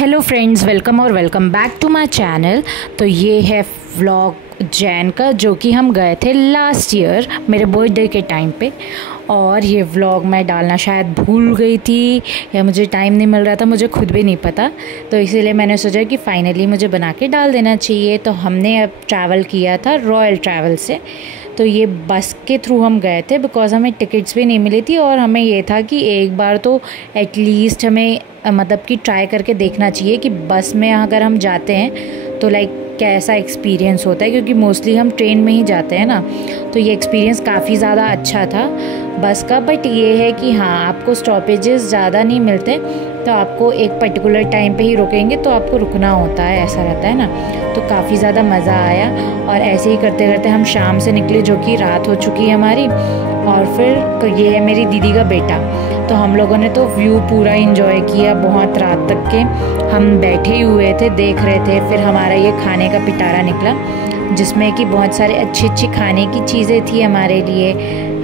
Hello friends, welcome back to my channel. तो ये है व्लॉग जैन का, जो कि हम गए थे लास्ट ईयर मेरे बर्थडे के टाइम पे। और ये व्लॉग मैं डालना शायद भूल गई थी या मुझे टाइम नहीं मिल रहा था, मुझे खुद भी नहीं पता। तो इसीलिए मैंने सोचा कि फ़ाइनली मुझे बना के डाल देना चाहिए। तो हमने अब ट्रैवल किया था रॉयल ट्रैवल से। तो ये बस के थ्रू हम गए थे बिकॉज़ हमें टिकट्स भी नहीं मिली थी, और हमें ये था कि एक बार तो एटलीस्ट हमें मतलब कि ट्राई करके देखना चाहिए कि बस में अगर हम जाते हैं तो लाइक कैसा एक्सपीरियंस होता है, क्योंकि मोस्टली हम ट्रेन में ही जाते हैं ना। तो ये एक्सपीरियंस काफ़ी ज़्यादा अच्छा था बस का। बट ये है कि हाँ, आपको स्टॉपेजेस ज़्यादा नहीं मिलते, तो आपको एक पर्टिकुलर टाइम पे ही रुकेंगे तो आपको रुकना होता है, ऐसा रहता है ना। तो काफ़ी ज़्यादा मज़ा आया, और ऐसे ही करते करते हम शाम से निकले, जो कि रात हो चुकी है हमारी। और फिर ये है मेरी दीदी का बेटा, तो हम लोगों ने तो व्यू पूरा एंजॉय किया बहुत रात तक के। हम बैठे ही हुए थे, देख रहे थे। फिर हमारा ये खाने का पिटारा निकला, जिसमें कि बहुत सारे अच्छी खाने की चीज़ें थी हमारे लिए।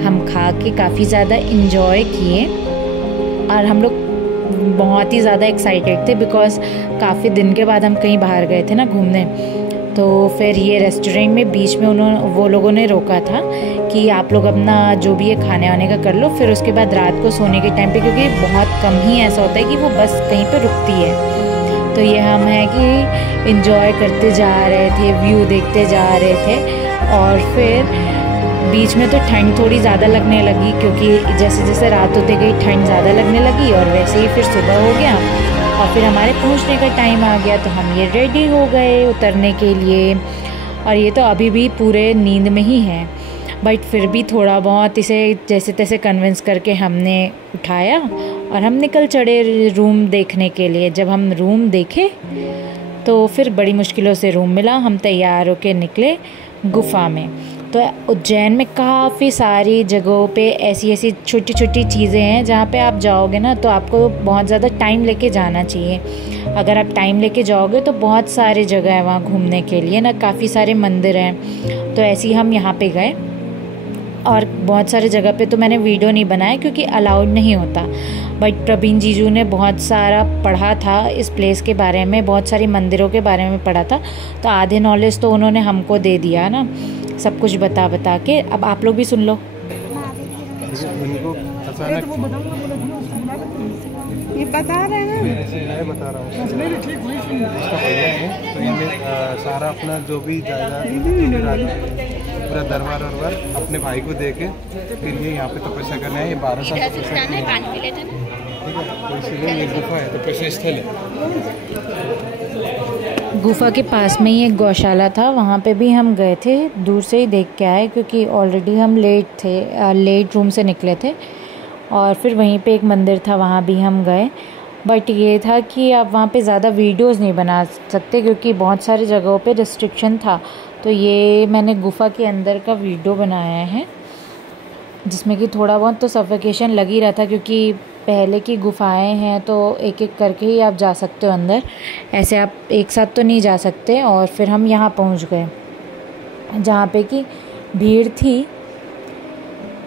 हम खा के काफ़ी ज़्यादा इंजॉय किए, और हम लोग बहुत ही ज़्यादा एक्साइटेड थे बिकॉज़ काफ़ी दिन के बाद हम कहीं बाहर गए थे ना घूमने। तो फिर ये रेस्टोरेंट में बीच में वो लोगों ने रोका था कि आप लोग अपना जो भी है खाने वाने का कर लो, फिर उसके बाद रात को सोने के टाइम पे, क्योंकि बहुत कम ही ऐसा होता है कि वो बस कहीं पे रुकती है। तो ये हम है कि इंजॉय करते जा रहे थे, व्यू देखते जा रहे थे। और फिर बीच में तो ठंड थोड़ी ज़्यादा लगने लगी, क्योंकि जैसे जैसे रात होते गई ठंड ज़्यादा लगने लगी, और वैसे ही फिर सुबह हो गया और फिर हमारे पहुंचने का टाइम आ गया। तो हम ये रेडी हो गए उतरने के लिए, और ये तो अभी भी पूरे नींद में ही है। बट फिर भी थोड़ा बहुत इसे जैसे तैसे कन्विंस करके हमने उठाया, और हम निकल चढ़े रूम देखने के लिए। जब हम रूम देखे तो फिर बड़ी मुश्किलों से रूम मिला। हम तैयार होके निकले गुफ़ा में। तो उज्जैन में काफ़ी सारी जगहों पे ऐसी ऐसी छोटी छोटी चीज़ें हैं जहाँ पे आप जाओगे ना, तो आपको बहुत ज़्यादा टाइम लेके जाना चाहिए। अगर आप टाइम लेके जाओगे तो बहुत सारे जगह है वहाँ घूमने के लिए ना, काफ़ी सारे मंदिर हैं। तो ऐसे ही हम यहाँ पे गए, और बहुत सारे जगह पे तो मैंने वीडियो नहीं बनाया क्योंकि अलाउड नहीं होता। बट प्रवीण जीजू ने बहुत सारा पढ़ा था इस प्लेस के बारे में, बहुत सारी मंदिरों के बारे में पढ़ा था, तो आधे नॉलेज तो उन्होंने हमको दे दिया ना, सब कुछ बता के। अब आप लोग भी सुन लो। ये बता रहे हैं, मैं बता रहा हूँ इसका भैया है। तो ये सारा अपना जो भी पूरा दरबार वरबार अपने भाई को दे के फिर ये यहाँ पे तपस्या करना है। ये 12 साल तपस्या की है, ठीक है। तो इसीलिए ये गुफा है, तपस्या स्थल है। गुफा के पास में ही एक गौशाला था, वहाँ पे भी हम गए थे, दूर से ही देख के आए, क्योंकि ऑलरेडी हम लेट थे, लेट रूम से निकले थे। और फिर वहीं पे एक मंदिर था, वहाँ भी हम गए। बट ये था कि आप वहाँ पे ज़्यादा वीडियोस नहीं बना सकते, क्योंकि बहुत सारी जगहों पे रिस्ट्रिक्शन था। तो ये मैंने गुफ़ा के अंदर का वीडियो बनाया है, जिसमें कि थोड़ा बहुत तो सफोकेशन लग ही रहा था, क्योंकि पहले की गुफाएं हैं तो एक एक करके ही आप जा सकते हो अंदर, ऐसे आप एक साथ तो नहीं जा सकते। और फिर हम यहाँ पहुँच गए जहाँ पे कि भीड़ थी,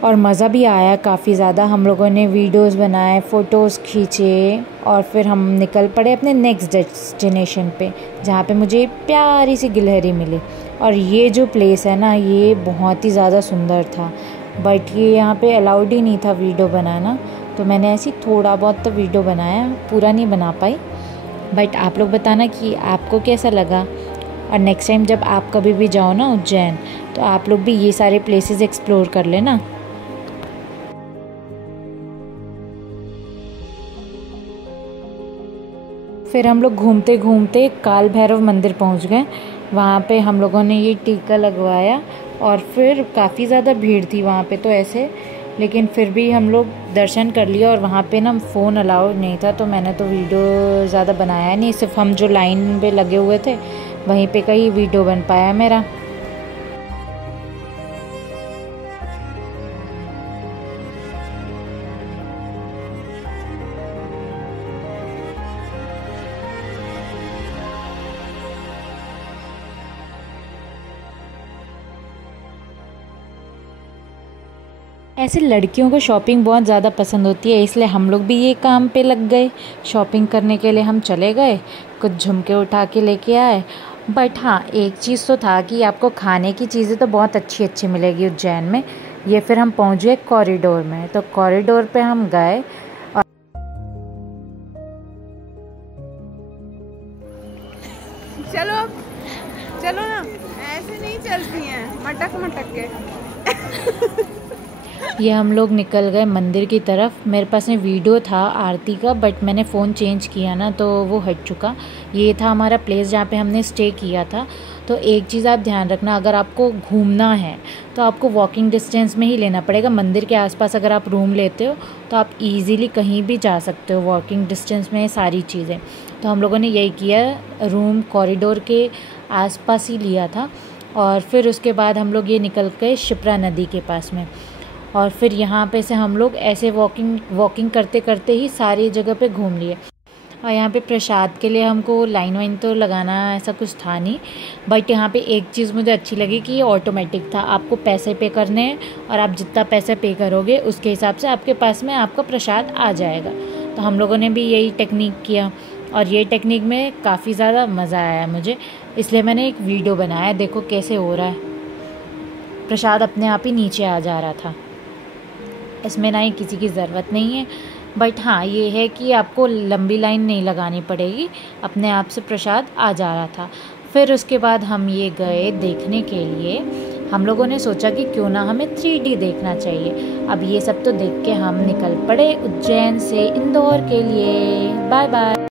और मज़ा भी आया काफ़ी ज़्यादा। हम लोगों ने वीडियोस बनाए, फ़ोटोज़ खींचे, और फिर हम निकल पड़े अपने नेक्स्ट डेस्टिनेशन पे, जहाँ पे मुझे प्यारी सी गिलहरी मिली। और ये जो प्लेस है ना, ये बहुत ही ज़्यादा सुंदर था। बट ये यहाँ पे अलाउड ही नहीं था वीडियो बनाना, तो मैंने ऐसी थोड़ा बहुत तो वीडियो बनाया, पूरा नहीं बना पाई। बट आप लोग बताना कि आपको कैसा लगा। और नेक्स्ट टाइम जब आप कभी भी जाओ ना उज्जैन, तो आप लोग भी ये सारे प्लेसेस एक्सप्लोर कर लेना। फिर हम लोग घूमते घूमते काल भैरव मंदिर पहुंच गए। वहाँ पे हम लोगों ने ये टीका लगवाया, और फिर काफ़ी ज़्यादा भीड़ थी वहाँ पे तो ऐसे, लेकिन फिर भी हम लोग दर्शन कर लिया। और वहाँ पे ना फ़ोन अलाउड नहीं था, तो मैंने तो वीडियो ज़्यादा बनाया नहीं, सिर्फ हम जो लाइन पे लगे हुए थे वहीं पे का ही वीडियो बन पाया मेरा। ऐसे लड़कियों को शॉपिंग बहुत ज़्यादा पसंद होती है, इसलिए हम लोग भी ये काम पे लग गए। शॉपिंग करने के लिए हम चले गए, कुछ झुमके उठा के लेके आए। बट हाँ, एक चीज़ तो था कि आपको खाने की चीज़ें तो बहुत अच्छी अच्छी मिलेगी उज्जैन में। ये फिर हम पहुँच गए कॉरिडोर में, तो कॉरिडोर पे हम गए। चलो चलो ना, ऐसे नहीं चलती हैं मटक मटक के। ये हम लोग निकल गए मंदिर की तरफ। मेरे पास में वीडियो था आरती का, बट मैंने फ़ोन चेंज किया ना तो वो हट चुका। ये था हमारा प्लेस जहाँ पे हमने स्टे किया था। तो एक चीज़ आप ध्यान रखना, अगर आपको घूमना है तो आपको वॉकिंग डिस्टेंस में ही लेना पड़ेगा। मंदिर के आसपास अगर आप रूम लेते हो तो आप इजीली कहीं भी जा सकते हो, वॉकिंग डिस्टेंस में सारी चीज़ें। तो हम लोगों ने यही किया, रूम कॉरिडोर के आसपास ही लिया था। और फिर उसके बाद हम लोग ये निकल गए शिप्रा नदी के पास में। और फिर यहाँ पे से हम लोग ऐसे वॉकिंग करते करते ही सारी जगह पे घूम लिए। और यहाँ पे प्रसाद के लिए हमको लाइन वाइन तो लगाना ऐसा कुछ था नहीं, बट यहाँ पे एक चीज़ मुझे अच्छी लगी कि ये ऑटोमेटिक था। आपको पैसे पे करने हैं और आप जितना पैसे पे करोगे उसके हिसाब से आपके पास में आपका प्रसाद आ जाएगा। तो हम लोगों ने भी यही टेक्निक किया और ये टेक्निक में काफ़ी ज़्यादा मज़ा आया मुझे, इसलिए मैंने एक वीडियो बनाया। देखो कैसे हो रहा है, प्रसाद अपने आप ही नीचे आ जा रहा था। इसमें ना ही किसी की ज़रूरत नहीं है, बट हाँ ये है कि आपको लंबी लाइन नहीं लगानी पड़ेगी, अपने आप से प्रसाद आ जा रहा था। फिर उसके बाद हम ये गए देखने के लिए। हम लोगों ने सोचा कि क्यों ना हमें 3D देखना चाहिए। अब ये सब तो देख के हम निकल पड़े उज्जैन से इंदौर के लिए। Bye bye.